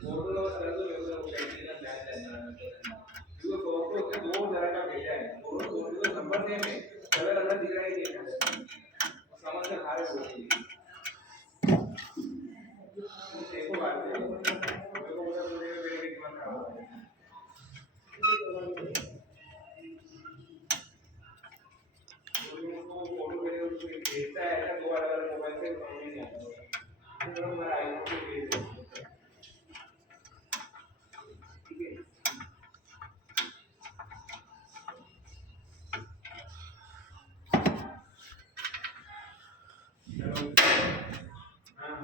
photo sir तो वेगवेगळ्या कैटेगरीला मॅच देणार क्योंकि फोटो के दो तरह का डेटा है दोनों फोटो का नंबर सेम है कलर अलग दिख रहा है ये समझ से हारे होती है देखो बात है मेरे को बोला मुझे मेरे दिमाग खराब है वो फोटो मेरे को भेजता है ऐसा दो अलग अलग मोबाइल से समझ नहीं आता फिर मेरा आईफोन पे भेज देता है ठीक है चलो हाँ